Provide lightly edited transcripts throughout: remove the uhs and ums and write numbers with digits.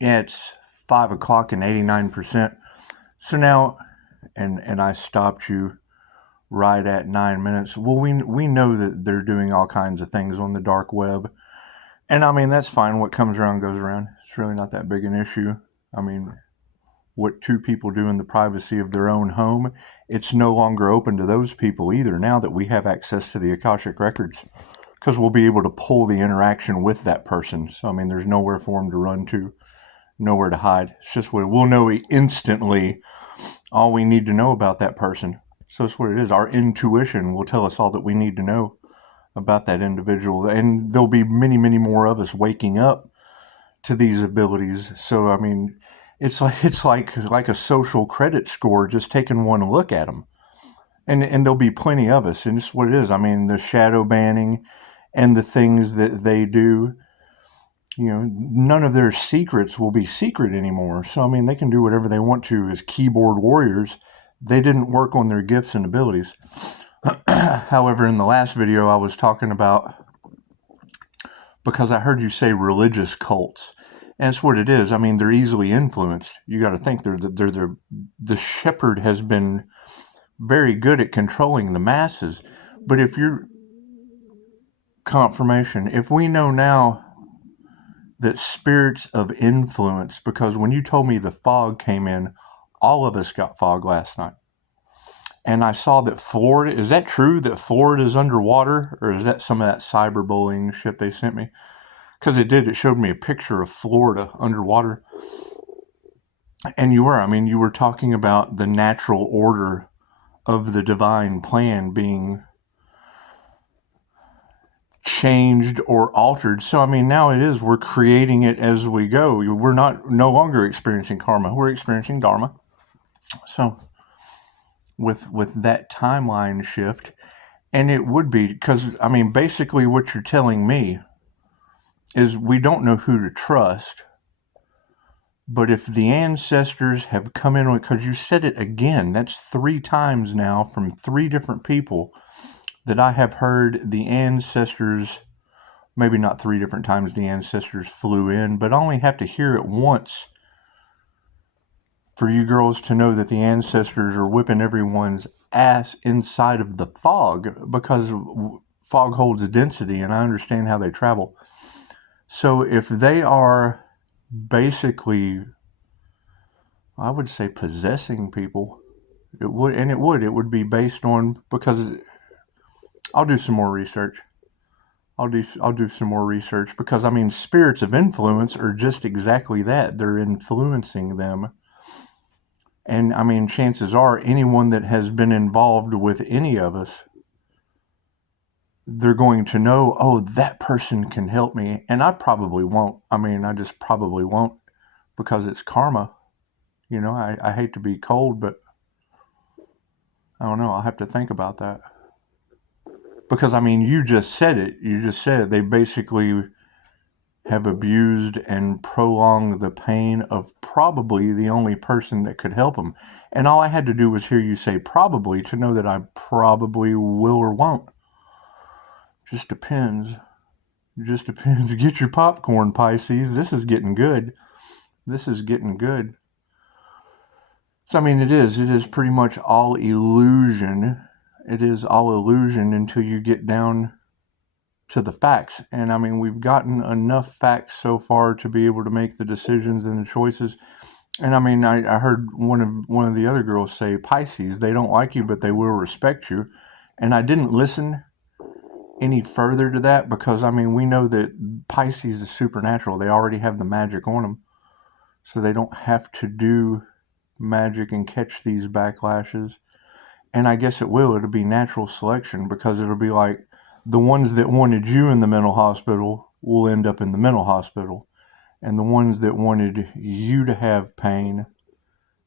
Yeah, it's 5 o'clock and 89%. So now, and I stopped you right at 9 minutes. Well, we know that they're doing all kinds of things on the dark web, and I mean that's fine. What comes around goes around. It's really not that big an issue. I mean, what two people do in the privacy of their own home, it's no longer open to those people either. Now that we have access to the Akashic Records, because we'll be able to pull the interaction with that person. So I mean, there's nowhere for them to run to, nowhere to hide. It's just we'll know instantly all we need to know about that person. So that's what it is. Our intuition will tell us all that we need to know about that individual. And there'll be many, many more of us waking up to these abilities. So, I mean, it's like a social credit score, just taking one look at them. And there'll be plenty of us. And it's what it is. I mean, the shadow banning and the things that they do, none of their secrets will be secret anymore. So, I mean, they can do whatever they want to as keyboard warriors. They didn't work on their gifts and abilities. However, in the last video, I was talking about, because I heard you say religious cults. And that's what it is. I mean, they're easily influenced. You got to think the shepherd has been very good at controlling the masses. But if you're confirmation, if we know now that spirits of influence, because when you told me the fog came in, all of us got fog last night. And I saw that Florida, is that true that Florida is underwater? Or is that some of that cyberbullying shit they sent me? Because it showed me a picture of Florida underwater. And you were talking about the natural order of the divine plan being changed or altered. So, I mean, now it is, we're creating it as we go. We're no longer experiencing karma, we're experiencing dharma. So, with that timeline shift, and it would be, because, I mean, basically what you're telling me is we don't know who to trust. But if the ancestors have come in, because you said it again, that's 3 times now from 3 different people that I have heard the ancestors, maybe not 3 different times the ancestors flew in, but I only have to hear it once for you girls to know that the ancestors are whipping everyone's ass inside of the fog, because fog holds density, and I understand how they travel. So if they are basically, I would say, possessing people, it would be based on, because I'll do some more research. I'll do some more research, because I mean, spirits of influence are just exactly that. They're influencing them. And I mean, chances are anyone that has been involved with any of us, they're going to know, oh, that person can help me. And I probably won't. I mean, I just probably won't, because it's karma. I hate to be cold, but I don't know. I'll have to think about that. Because, I mean, you just said it. You just said it. They basically have abused and prolonged the pain of probably the only person that could help them. And all I had to do was hear you say probably to know that I probably will or won't. Just depends. Just depends. Get your popcorn, Pisces. This is getting good. This is getting good. So, I mean, it is pretty much all illusion. It is all illusion until you get down to the facts. And I mean, we've gotten enough facts so far to be able to make the decisions and the choices. And I mean, I heard one of the other girls say, Pisces, they don't like you, but they will respect you. And I didn't listen any further to that, because I mean, we know that Pisces is supernatural. They already have the magic on them. So they don't have to do magic and catch these backlashes. And I guess it'll be natural selection, because it'll be like the ones that wanted you in the mental hospital will end up in the mental hospital, and the ones that wanted you to have pain,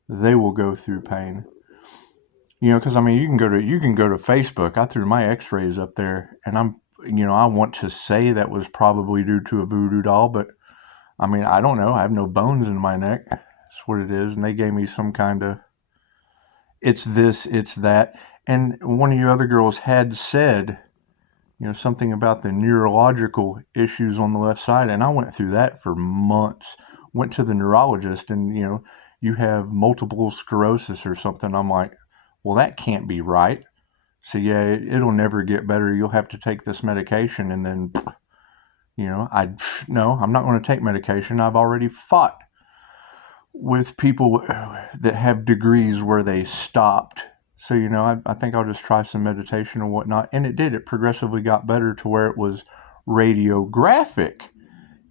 they will go through pain. Because I mean, you can go to Facebook. I threw my X-rays up there, and I want to say that was probably due to a voodoo doll, but I mean, I don't know. I have no bones in my neck. That's what it is. And they gave me some kind of, it's this, it's that. And one of you other girls had said, something about the neurological issues on the left side. And I went through that for months. went to the neurologist and, you have multiple sclerosis or something. I'm like, well, that can't be right. So yeah, it'll never get better. You'll have to take this medication. And then, no, I'm not going to take medication. I've already fought with people that have degrees where they stopped. So, I think I'll just try some meditation and whatnot. And it did. It progressively got better to where it was radiographic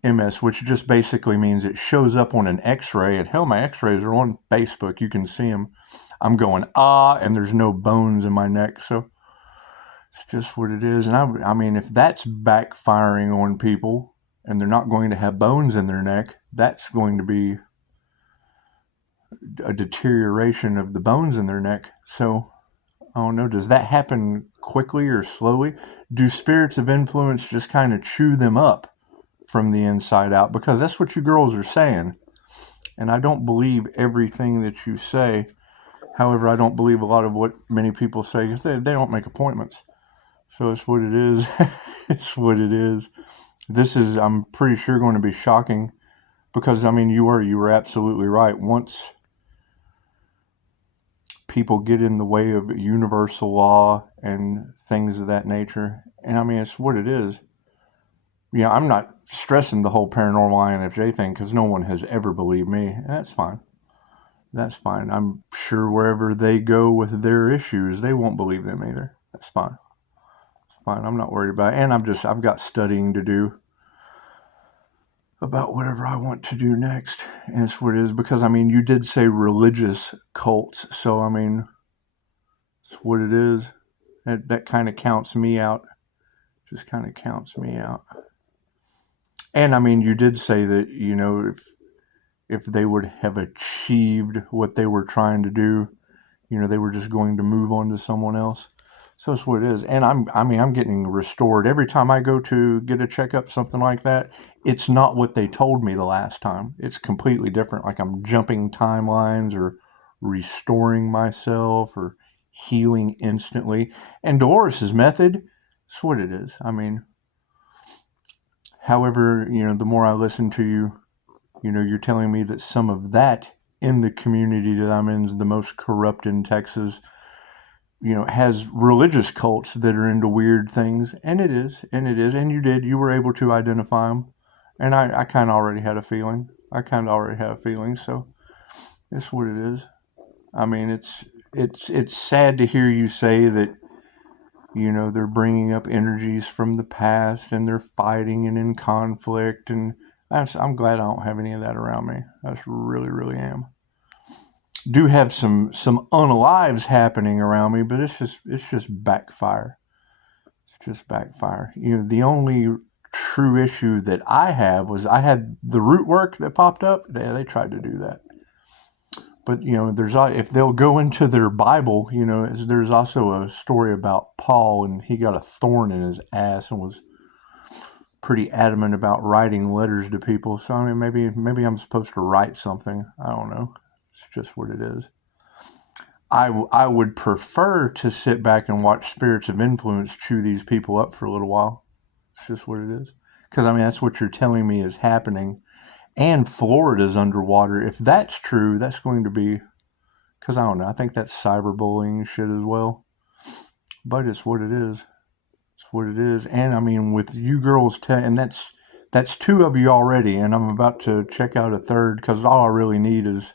MS, which just basically means it shows up on an x-ray. And hell, my x-rays are on Facebook. You can see them. I'm going, and there's no bones in my neck. So it's just what it is. And I mean, if that's backfiring on people and they're not going to have bones in their neck, that's going to be a deterioration of the bones in their neck. So I don't know, does that happen quickly or slowly? Do spirits of influence just kind of chew them up from the inside out? Because that's what you girls are saying. And I don't believe everything that you say. However, I don't believe a lot of what many people say because they don't make appointments. So it's what it is. It's what it is. This is, I'm pretty sure, going to be shocking because, I mean, you were absolutely right. Once people get in the way of universal law and things of that nature, and I mean, it's what it is. Yeah, I'm not stressing the whole paranormal INFJ thing because no one has ever believed me, and that's fine. That's fine. I'm sure wherever they go with their issues, they won't believe them either. That's fine. It's fine. I'm not worried about it. And I've got studying to do about whatever I want to do next. And it's what it is because, I mean, you did say religious cults. So, I mean, it's what it is. That kind of counts me out. Just kind of counts me out. And, I mean, you did say that, if they would have achieved what they were trying to do, they were just going to move on to someone else. So it's what it is. And I'm getting restored every time I go to get a checkup, something like that. It's not what they told me the last time. It's completely different. Like I'm jumping timelines or restoring myself or healing instantly. And Dolores' method, it's what it is. I mean, however, the more I listen to you, you're telling me that some of that in the community that I'm in is the most corrupt in Texas, has religious cults that are into weird things. And it is. And you were able to identify them. And I kind of already had a feeling. So it's what it is. I mean, it's sad to hear you say that, they're bringing up energies from the past and they're fighting and in conflict. And I'm glad I don't have any of that around me. I just really, really am. Do have some unalives happening around me, but it's just backfire. It's just backfire. The only true issue that I have was I had the root work that popped up. They tried to do that. But, there's if they'll go into their Bible, there's also a story about Paul, and he got a thorn in his ass and was pretty adamant about writing letters to people. So, I mean, maybe I'm supposed to write something. I don't know. It's just what it is. I would prefer to sit back and watch spirits of influence chew these people up for a little while. It's just what it is. Because, I mean, that's what you're telling me is happening. And Florida's underwater. If that's true, that's going to be... Because, I don't know. I think that's cyberbullying shit as well. But it's what it is. It's what it is. And, I mean, with you girls... and that's two of you already. And I'm about to check out a third. Because all I really need is...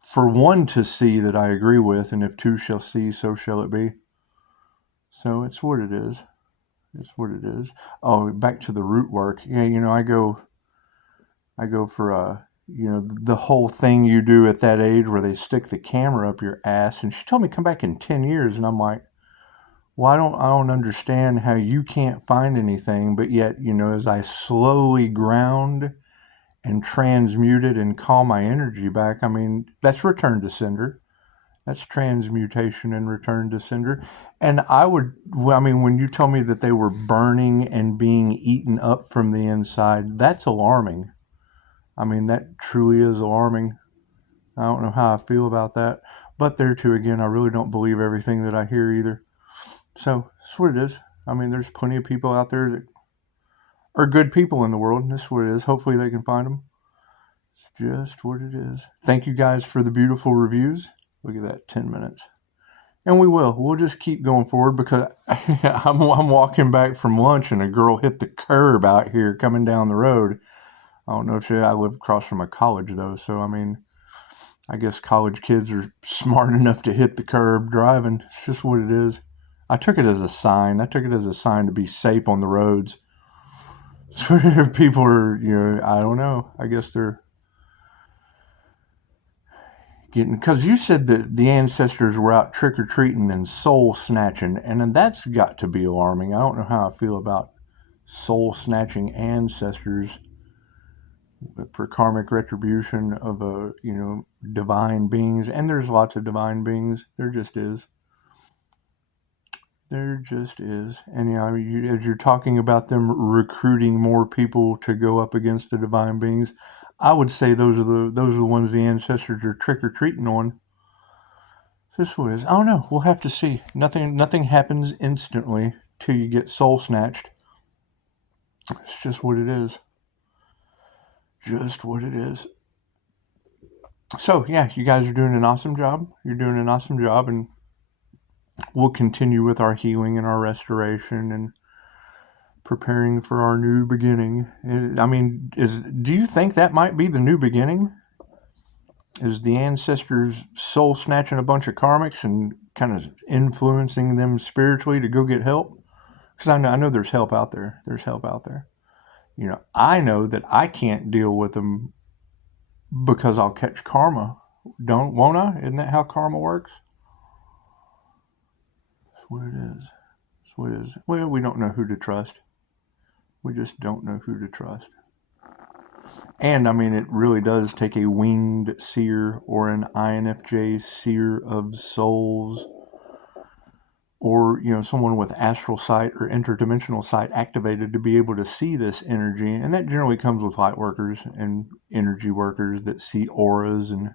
for one to see that I agree with, and if two shall see, so shall it be. So it's what it is. It's what it is. Oh, back to the root work. Yeah, I go for the whole thing you do at that age where they stick the camera up your ass. And she told me come back in 10 years, and I'm like, well, I don't understand how you can't find anything, but yet, as I slowly ground and transmute it and call my energy back, I mean, that's return to sender. That's transmutation and return to sender. And when you tell me that they were burning and being eaten up from the inside, that's alarming. I mean, that truly is alarming. I don't know how I feel about that. But there too, again, I really don't believe everything that I hear either. So, that's what it is. I mean, there's plenty of people out there that are good people in the world, and this is what it is. Hopefully they can find them. It's just what it is. Thank you guys for the beautiful reviews. Look at that, 10 minutes. And we'll just keep going forward because I'm walking back from lunch and a girl hit the curb out here coming down the road. I don't know if I live across from a college though, so I mean, I guess college kids are smart enough to hit the curb driving. It's just what it is. I took it as a sign. I took it as a sign to be safe on the roads. So people are, I don't know. I guess they're getting, because you said that the ancestors were out trick-or-treating and soul snatching, and that's got to be alarming. I don't know how I feel about soul snatching ancestors for karmic retribution of divine beings. And there's lots of divine beings. There just is. And as you're talking about them recruiting more people to go up against the divine beings, I would say those are the ones the ancestors are trick or treating on. This was, I don't know. We'll have to see. Nothing happens instantly till you get soul snatched. It's just what it is. Just what it is. So yeah, you guys are doing an awesome job. You're doing an awesome job, and we'll continue with our healing and our restoration and preparing for our new beginning. I mean, do you think that might be the new beginning? Is the ancestors soul snatching a bunch of karmics and kind of influencing them spiritually to go get help? Because I know there's help out there. There's help out there. I know that I can't deal with them because I'll catch karma. Won't I? Isn't that how karma works? That's what it is. That's what it is. Well, we don't know who to trust. We just don't know who to trust. And I mean, it really does take a winged seer or an INFJ seer of souls, or someone with astral sight or interdimensional sight activated to be able to see this energy. And that generally comes with light workers and energy workers that see auras and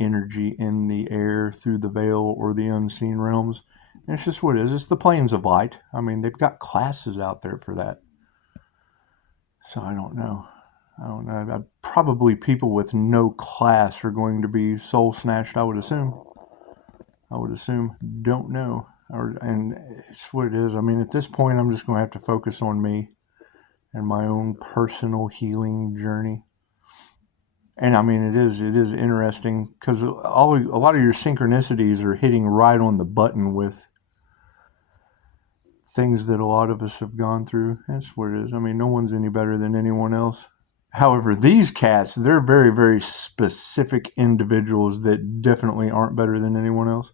energy in the air through the veil or the unseen realms. And it's just what it is. It's the planes of light. I mean, they've got classes out there for that. So I don't know. Probably people with no class are going to be soul snatched, I would assume. Don't know. And it's what it is. I mean, at this point, I'm just going to have to focus on me and my own personal healing journey. And I mean, it is interesting because a lot of your synchronicities are hitting right on the button with things that a lot of us have gone through. That's what it is. I mean, no one's any better than anyone else. However, these cats, they're very, very specific individuals that definitely aren't better than anyone else.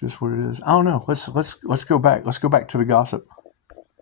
Just what it is. I don't know. Let's go back. Let's go back to the gossip.